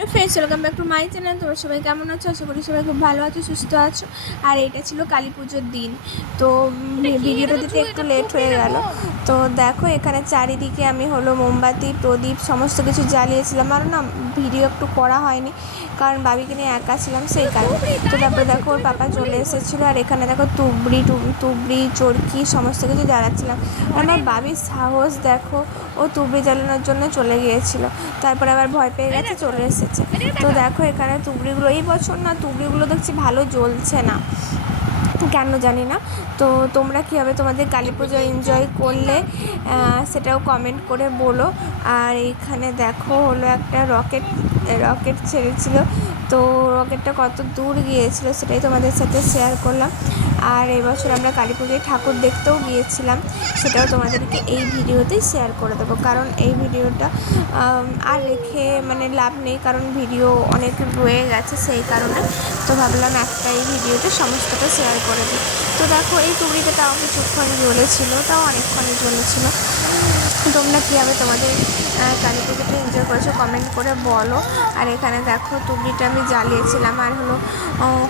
Hello friends, welcome back to my channel. তোমরা সবাই কেমন আছো? আশা করি সবাই খুব ভালো আছো, সুস্থ আছো। আর এটা ছিল কালী পুজোর দিন। তো ভিডিওটা দিতে একটু লেট হয়ে গেল। তো দেখো এখানে চারিদিকে আমি হলো মোমবাতি, প্রদীপ সমস্ত কিছু জ্বালিয়েছিলাম। আর না ভিডিও একটু করা হয়নি, কারণ বাবিকে নিয়ে একা ছিলাম সেই কারণে। তো তারপরে দেখো ওর পাপা চলে এসেছিলো, আর এখানে দেখো তুবড়ি চরকি সমস্ত কিছু জ্বালাচ্ছিলাম। আর আমার বাবির সাহস দেখো, ও তুবড়ি জ্বালানোর জন্য চলে গিয়েছিল, তারপরে আবার ভয় পেয়ে গেছে, চলে এসেছে। তো দেখো এখানে তুবড়িগুলো, এই বছর না তুবড়িগুলো দেখছি ভালো জ্বলছে না, কেন জানি না। তো তোমরা কীভাবে তোমাদের কালী পুজো এনজয় করলে সেটাও কমেন্ট করে বলো। আর এইখানে দেখো হলো একটা রকেট ছেড়েছিল, তো রকেটটা কত দূর গিয়েছিল সেটাই তোমাদের সাথে শেয়ার করলাম। আর এবছর আমরা কালী পুজোয় ঠাকুর দেখতেও গিয়েছিলাম, সেটাও তোমাদেরকে এই ভিডিওতেই শেয়ার করে দেবো, কারণ এই ভিডিওটা আর রেখে মানে লাভ নেই, কারণ ভিডিও অনেক রয়ে গেছে সেই কারণে। তো ভাবলাম একটা এই ভিডিওতে সমস্তটা শেয়ার করে দিই। তো দেখো এই তুবড়িটা তাও কিছুক্ষণ জ্বলেছিল, তাও অনেকক্ষণই জ্বলেছিল। তোমরা কীভাবে তোমাদের কালী পুজোটা এনজয় করেছো কমেন্ট করে বলো। আর এখানে দেখো তুবড়িটা আমি জ্বালিয়েছিলাম, আর হলো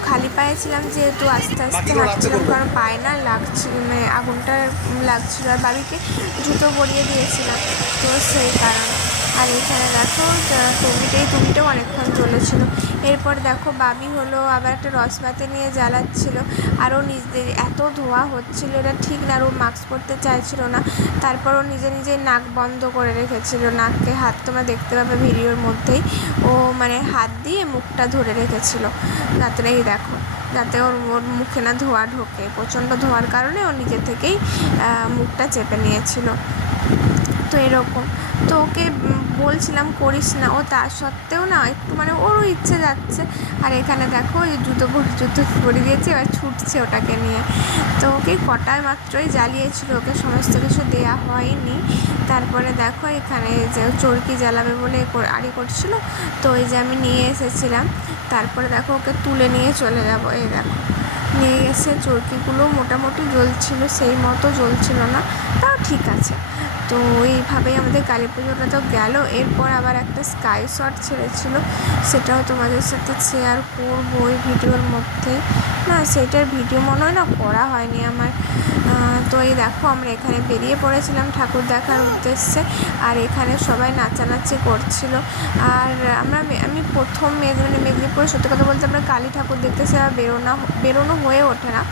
খালি পায়ে ছিলাম যেহেতু আস্তে আস্তে হাঁটছিলাম, কারণ পায়ে না লাগছিল, মানে আগুনটা লাগছিল। আর বাড়িতে জুতো পরিয়ে দিয়েছিলাম, তো সেই কারণে। আর এখানে দেখো তুবড়িটাও অনেকক্ষণ জ্বলেছিল। এরপর দেখো বাবি হলো আবার একটা রসবাতি নিয়ে জ্বালাচ্ছিল, আর ও নিজেদের এত ধোঁয়া হচ্ছিল, এটা ঠিক না। আর ও মাস্ক পরতে চাইছিল না, তারপর ও নিজে নাক বন্ধ করে রেখেছিল, নাককে হাত তোমরা দেখতে পাবে ভিডিওর মধ্যেই। ও মানে হাত দিয়ে মুখটা ধরে রেখেছিল, যাতে এই দেখো যাতে ওর মুখে না ধোঁয়া ঢোকে। প্রচণ্ড ধোঁয়ার কারণে ও নিজে থেকেই মুখটা চেপে নিয়েছিল। তো এরকম, তো ওকে বলছিলাম করিস না, ও তা সত্ত্বেও না একটু মানে ওরও ইচ্ছে যাচ্ছে। আর এখানে দেখো এই জুতো পরে দিয়েছে, এবার ছুটছে ওটাকে নিয়ে। তো ওকে কটায় মাত্রই জ্বালিয়েছিল, ওকে সমস্ত কিছু দেয়া হয়নি। তারপরে দেখো এখানে যে চরকি জ্বালাবে বলে আড়ি করছিল, তো এই যে আমি নিয়ে এসেছিলাম। তারপরে দেখো ওকে তুলে নিয়ে চলে যাব। এই দেখো নিয়ে গেছে, চরকিগুলো মোটামুটি জ্বলছিল, সেই মতো জ্বলছিল না, তাও ঠিক আছে। তো এইভাবেই আমাদের কালী পুজোটা তো গেল। এরপর আবার একটা স্কাই শট ছেড়েছিল, সেটাও তোমাদের সাথে শেয়ার করবো ওই ভিডিওর মধ্যে। না সেটার ভিডিও মনে হয় না করা হয়নি আমার। তো এই দেখো আমরা এখানে বেরিয়ে পড়েছিলাম ঠাকুর দেখার উদ্দেশ্যে, আর এখানে সবাই নাচানাচি করছিল। আর আমি প্রথম মেদিনীপুরে সত্যি কথা বলতে আমরা কালী ঠাকুর দেখতে সেবা বেরোনো হয়ে ওঠে না,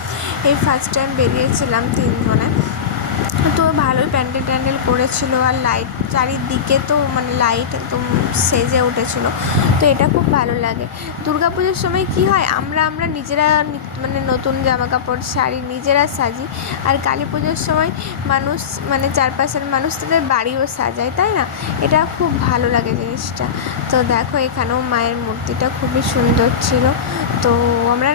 এই ফার্স্ট টাইম বেরিয়েছিলাম তিনজনে। তো ভালোই প্যান্ডেল করেছিল, আর লাইট চারিদিকে তো মানে লাইট একদম সেজে উঠেছিল। তো এটা খুব ভালো লাগে। দুর্গাপুজোর সময় কি হয়, আমরা নিজেরা মানে নতুন জামা কাপড় শাড়ি নিজেরা সাজি, আর কালী পুজোর সময় মানুষ মানে চারপাশের মানুষ তাদের বাড়িও সাজায়, তাই না? এটা খুব ভালো লাগে জিনিসটা। তো দেখো এখানেও মায়ের মূর্তিটা খুবই সুন্দর ছিল। তো আমরা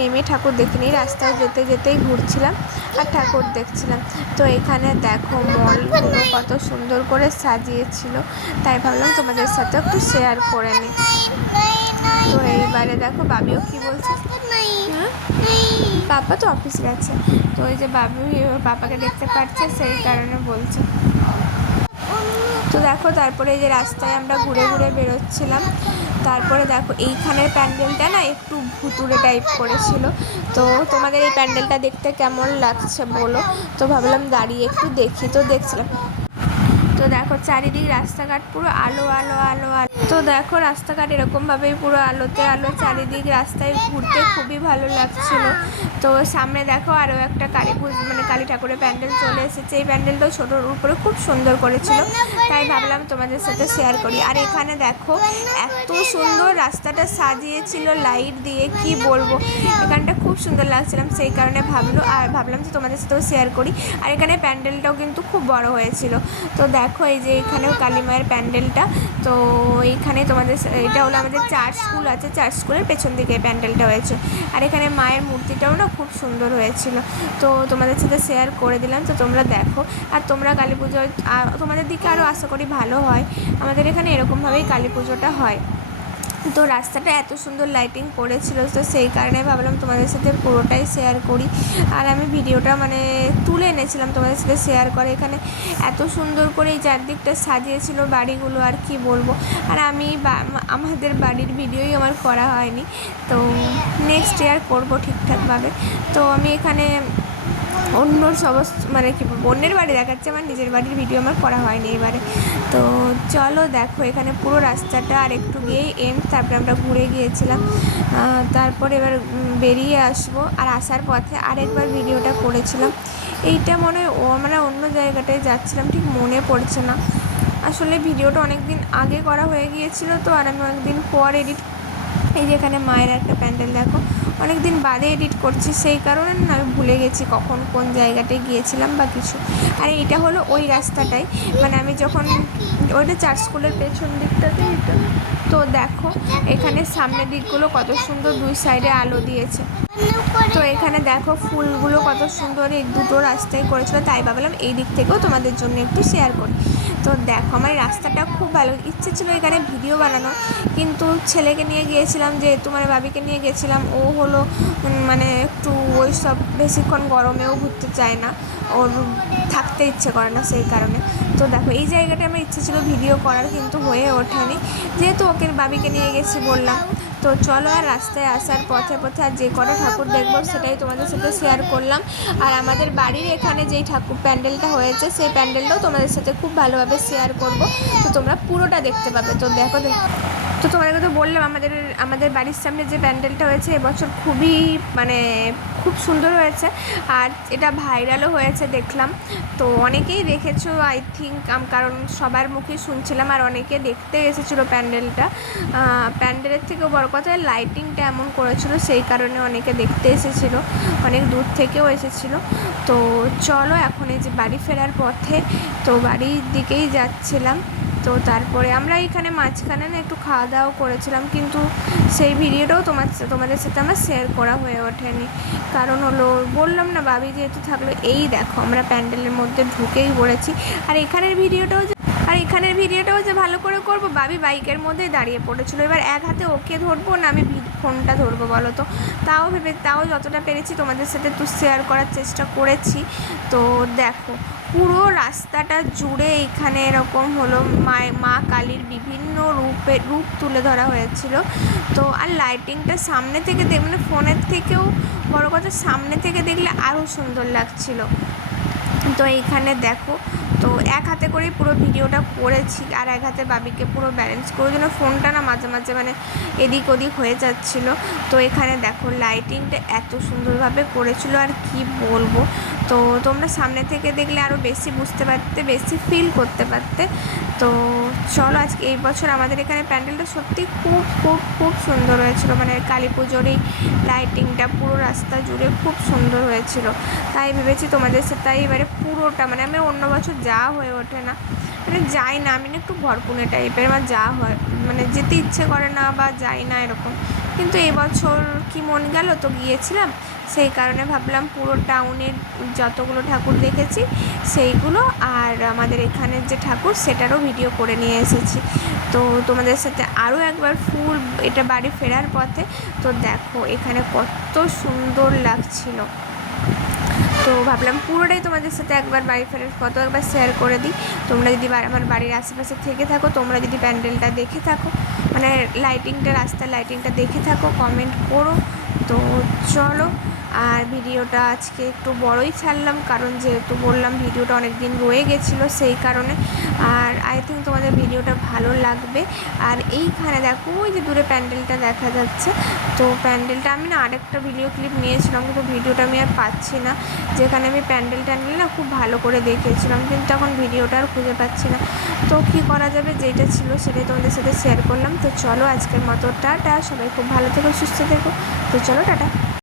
নেমে ঠাকুর দেখিনি, রাস্তায় যেতেই ঘুরছিলাম আর ঠাকুর দেখছিলাম। তো এখানে দেখো মলগুলো কত সুন্দর করে সাজিয়েছিল, তাই ভাবলাম তোমাদের সাথে একটু শেয়ার করে নিই। তো এইবারে দেখো বাবিও কি বলছে, পাপা তো অফিস গেছে, তো ওই যে বাবি পাপাকে দেখতে পাচ্ছে সেই কারণে বলছে। তো দেখো তারপরে এই যে রাস্তায় আমরা ঘুরে বেরোচ্ছিলাম। তারপরে দেখো এইখানের প্যান্ডেলটা না একটু ভুতুড়ে টাইপ করেছিল। তো তোমাদের এই প্যান্ডেলটা দেখতে কেমন লাগছে বলো। তো ভাবলাম দাঁড়িয়ে একটু দেখি, তো দেখছিলাম। তো দেখো চারিদিক রাস্তাঘাট পুরো আলো। তো দেখো রাস্তাঘাট এরকমভাবেই পুরো আলোতে আলো, চারিদিক রাস্তায় ঘুরতে খুবই ভালো লাগছিল। তো সামনে দেখো আরও একটা কালী ঠাকুরের প্যান্ডেল চলে এসেছে। এই প্যান্ডেলটাও ছোটোর উপরে খুব সুন্দর করেছিল, তাই ভাবলাম তোমাদের সাথে শেয়ার করি। আর এখানে দেখো এত সুন্দর রাস্তাটা সাজিয়েছিল লাইট দিয়ে, কি বলবো, এখানটা খুব সুন্দর লাগছিলাম, সেই কারণে ভাবলাম যে তোমাদের সাথেও শেয়ার করি। আর এখানে প্যান্ডেলটাও কিন্তু খুব বড় হয়েছিল। তো দেখো এই যে এখানেও কালী মায়ের প্যান্ডেলটা, তো এইখানে তোমাদের এটা হলো আমাদের চার্চ স্কুল আছে, চার্চ স্কুলের পেছন দিকে প্যান্ডেলটা হয়েছে। আর এখানে মায়ের মূর্তিটাও না খুব সুন্দর হয়েছিল, তো তোমাদের সাথে শেয়ার করে দিলাম। তো তোমরা দেখো, আর তোমরা কালী পুজো তোমাদের দিকে আরও আশা করি ভালো হয়, আমাদের এখানে এরকমভাবেই কালী পুজোটা হয়। তো রাস্তাটা এত সুন্দর লাইটিং করেছিল, তো সেই কারণে ভাবলাম তোমাদের সাথে পুরোটাই শেয়ার করি। আর আমি ভিডিওটা মানে তুলে এনেছিলাম তোমাদের সাথে শেয়ার করে। এখানে এত সুন্দর করে এই চারদিকটা সাজিয়েছিল বাড়িগুলো, আর কি বলবো। আর আমি আমাদের বাড়ির ভিডিওই আমার করা হয়নি, তো নেক্সট ইয়ার করবো ঠিকঠাকভাবে। তো আমি এখানে অন্যর মানে কি বলবো, অন্যের বাড়ি দেখাচ্ছে, আমার নিজের বাড়ির ভিডিও আমার করা হয়নি এবারে। তো চলো দেখো এখানে পুরো রাস্তাটা, আর একটু গিয়েই এন্ড, তারপরে আমরা ঘুরে গিয়েছিলাম। তারপর এবার বেরিয়ে আসবো। আর আসার পথে আরেকবার ভিডিওটা করেছিলাম, এইটা মনে হয় আমরা অন্য জায়গাটায় যাচ্ছিলাম, ঠিক মনে পড়ছে না। আসলে ভিডিওটা অনেক দিন আগে করা হয়ে গিয়েছিল, তো আর আমি অনেক দিন পর এডিট, এই যে এখানে মায়ের একটা প্যান্ডেল দেখো, অনেক দিন বাদে এডিট করছি, সেই কারণে না আমি ভুলে গেছি কখন কোন জায়গাটায় গিয়েছিলাম বা কিছু। আর এইটা হলো ওই রাস্তাটাই, মানে আমি যখন ওইটা চার্চ স্কুলের পেছন দিকটাতে এটা। তো দেখো এখানে সামনের দিকগুলো কত সুন্দর, দুই সাইডে আলো দিয়েছে। তো এখানে দেখো ফুলগুলো কত সুন্দর, এই দুটো রাস্তায় করেছিল, তাই ভাবলাম এই দিক থেকেও তোমাদের জন্য একটু শেয়ার করি। তো দেখো আমার রাস্তাটা খুব ভালো, ইচ্ছে ছিল এখানে ভিডিও বানানো, কিন্তু ছেলেকে নিয়ে গিয়েছিলাম, যেহেতু মানে ভাবিকে নিয়ে গেছিলাম, ও হলো মানে একটু ওই সব বেশিক্ষণ গরমেও ঘুরতে চায় না, ওর থাকতে ইচ্ছে করে না, সেই কারণে। তো দেখো এই জায়গাটা আমার ইচ্ছে ছিল ভিডিও করার, কিন্তু হয়ে ওঠেনি, যেহেতু ওকে ভাবিকে নিয়ে গেছি বললাম। তো চলো, আর রাস্তায় আসার পথে পথে আর যে কটা ঠাকুর দেখবো সেটাই তোমাদের সাথে শেয়ার করলাম। আর আমাদের বাড়ির এখানে যেই ঠাকুর প্যান্ডেলটা হয়েছে, সেই প্যান্ডেলটাও তোমাদের সাথে খুব ভালোভাবে শেয়ার করব, তো তোমরা পুরোটা দেখতে পাবে। তো দেখো তো তোমাদেরকে তো বললাম আমাদের বাড়ির সামনে যে প্যান্ডেলটা হয়েছে এবছর খুবই মানে খুব সুন্দর হয়েছে, আর এটা ভাইরালও হয়েছে দেখলাম। তো অনেকেই দেখেছো আই থিঙ্ক, কারণ সবার মুখেই শুনছিলাম, আর অনেকে দেখতে এসেছিলো প্যান্ডেলটা। প্যান্ডেলের থেকেও বড় কথা লাইটিংটা এমন করেছিল, সেই কারণে অনেকে দেখতে এসেছিলো, অনেক দূর থেকেও এসেছিলো। তো চলো এখন এই যে বাড়ি ফেরার পথে, তো বাড়ির দিকেই যাচ্ছিলাম। তো তারপরে আমরা এখানে মাঝখানে না একটু খাওয়া দাওয়া করেছিলাম, কিন্তু সেই ভিডিওটাও তোমাদের সাথে আমার শেয়ার করা হয়ে ওঠেনি, কারণ হলো বললাম না বাবি যেহেতু থাকলো। এই দেখো আমরা প্যান্ডেলের মধ্যে ঢুকেই পড়েছি, আর এখানের ভিডিওটাও যে ভালো করে করব, বাবি বাইকের মধ্যেই দাঁড়িয়ে পড়েছিল। এবার এক হাতে ওকে ধরবো না আমি ফোনটা ধরবো বলো তো, তাও যতটা পেরেছি তোমাদের সাথে একটু শেয়ার করার চেষ্টা করেছি। তো দেখো পুরো রাস্তাটা জুড়ে এখানে এরকম হলো মা কালীর বিভিন্ন রূপ তুলে ধরা হয়েছিল। তো আর লাইটিংটা সামনে থেকে মানে ফোনের থেকেও বড় কথা সামনে থেকে দেখলে আরও সুন্দর লাগছিল। তো এইখানে দেখো, তো এক হাতে করেই পুরো ভিডিওটা করেছি, আর এক হাতে বাবিকে পুরো ব্যালেন্স করে জন্য ফোনটা না মাঝে মাঝে মানে এদিক ওদিক হয়ে যাচ্ছিলো। তো এখানে দেখো লাইটিংটা এত সুন্দরভাবে করেছিল, আর কি বলবো। তো তোমরা সামনে থেকে দেখলে আরও বেশি বুঝতে পারতে, বেশি ফিল করতে পারতে। তো চলো আজকে এই বছর আমাদের এখানে প্যান্ডেলটা সত্যি খুব খুব খুব সুন্দর হয়েছিল, মানে কালী পুজোর এই লাইটিংটা পুরো রাস্তা জুড়ে খুব সুন্দর হয়েছিল। তাই ভেবেছি তোমাদের সাথে, তাই এবারে পুরোটা মানে আমি অন্য বছর যাওয়া হয়ে ওঠে না, মানে যাই না আমি না একটু ঘরকুনে টাইপের, আমার যাওয়া হয় মানে যেতে ইচ্ছে করে না বা যাই না এরকম, কিন্তু এবছর কি মন গেল তো গিয়েছিলাম, সেই কারণে ভাবলাম পুরো টাউনের যতগুলো ঠাকুর দেখেছি সেইগুলো, আর আমাদের এখানের যে ঠাকুর সেটারও ভিডিও করে নিয়ে এসেছি। তো তোমাদের সাথে আরও একবার ফুল এটা বাড়ি ফেরার পথে, তো দেখো এখানে কত সুন্দর লাগছিল। তো ভাবলাম পুরোটাই তোমাদের সাথে একবার বাড়ি ফেরার পথে একবার শেয়ার করে দিই। তোমরা যদি আমার বাড়ির আশেপাশে থেকে থাকো, তোমরা যদি প্যান্ডেলটা দেখে থাকো, মানে রাস্তার লাইটিংটা দেখে থাকো, কমেন্ট করো। তো চলো, আর ভিডিওটা আজকে একটু বড়ই ছাড়লাম, কারণ যেহেতু বললাম ভিডিওটা অনেক দিন রয়ে গেছিলো, সেই কারণে। আর আই থিঙ্ক তোমাদের ভিডিওটা ভালো লাগবে। আর এইখানে দেখো ওই যে দূরে প্যান্ডেলটা দেখা যাচ্ছে, তো প্যান্ডেলটা আমি না আরেকটা ভিডিও ক্লিপ নিয়েছিলাম, কিন্তু ভিডিওটা আমি আর পাচ্ছি না, যেখানে আমি প্যান্ডেল না খুব ভালো করে দেখিয়েছিলাম, কিন্তু এখন ভিডিওটা আর খুঁজে পাচ্ছি না। তো কী করা যাবে, যেটা ছিল সেটাই তোমাদের সাথে শেয়ার করলাম। তো চলো আজকের মতো টাটা, সবাই খুব ভালো থেকো, সুস্থ থেকো। তো চলো টাটা।